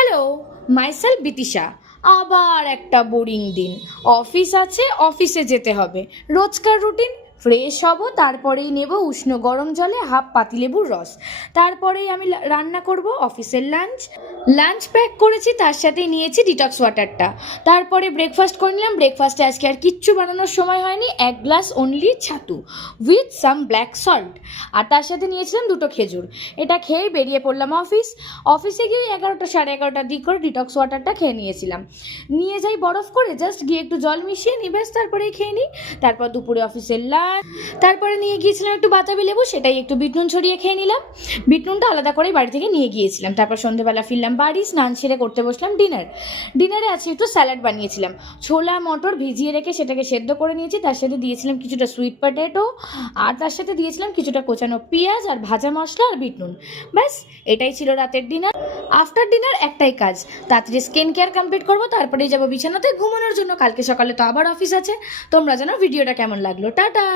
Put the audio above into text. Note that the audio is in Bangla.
Hello, myself বিতিশা। আবার একটা বোরিং দিন। অফিস আছে, অফিসে যেতে হবে। রোজকার রুটিন। ফ্রেশ হব, তারপরেই নেব উষ্ণ গরম জলে হাফ পাতিলেবুর রস। তারপরেই আমি রান্না করব অফিসের লাঞ্চ প্যাক করেছি, তার সাথে নিয়েছি ডিটক্স ওয়াটারটা। তারপরে ব্রেকফাস্ট করে নিলাম। ব্রেকফাস্টে আজকে আর কিচ্ছু বানানোর সময় হয়নি, এক গ্লাস অনলি ছাতু উইথ সাম ব্ল্যাক সল্ট, আর তার সাথে নিয়েছিলাম দুটো খেজুর। এটা খেয়ে বেরিয়ে পড়লাম অফিসে গিয়ে 11টা সাড়ে 11টার দিক করে ডিটক্স ওয়াটারটা খেয়ে নিয়েছিলাম। নিয়ে যাই বরফ করে, জাস্ট গিয়ে একটু জল মিশিয়ে নিই, ব্যাস তারপরেই খেয়ে নিই। তারপর দুপুরে অফিসের লাঞ্চ। তারপরে নিয়ে গিয়েছিলাম একটু বাতাবি লেবু, সেটাই একটু বিট নুন ছড়িয়ে খেয়ে নিলাম। বিট নুনটা আলাদা করে বাড়ি থেকে নিয়ে গিয়েছিলাম। তারপর সন্ধ্যেবেলা ফিরলাম বাড়ি, স্নান সেরে করতে বসলাম ডিনারে আজকে একটু স্যালাড বানিয়েছিলাম। ছোলা মটর ভিজিয়ে রেখে সেটাকে সেদ্ধ করে নিয়েছি, তার সাথে দিয়েছিলাম কিছুটা সুইট পটেটো, আর তার সাথে দিয়েছিলাম কিছুটা কোচানো পেঁয়াজ আর ভাজা মশলা আর বিট নুন। ব্যাস এটাই ছিল রাতের ডিনার। আফটার ডিনার একটাই কাজ, তাড়াতাড়ি স্কিন কেয়ার কমপ্লিট করবো, তারপরেই যাবো বিছানাতে ঘুমানোর জন্য। কালকে সকালে তো আবার অফিস আছে। তোমরা জানো ভিডিওটা কেমন লাগলো। টাটা।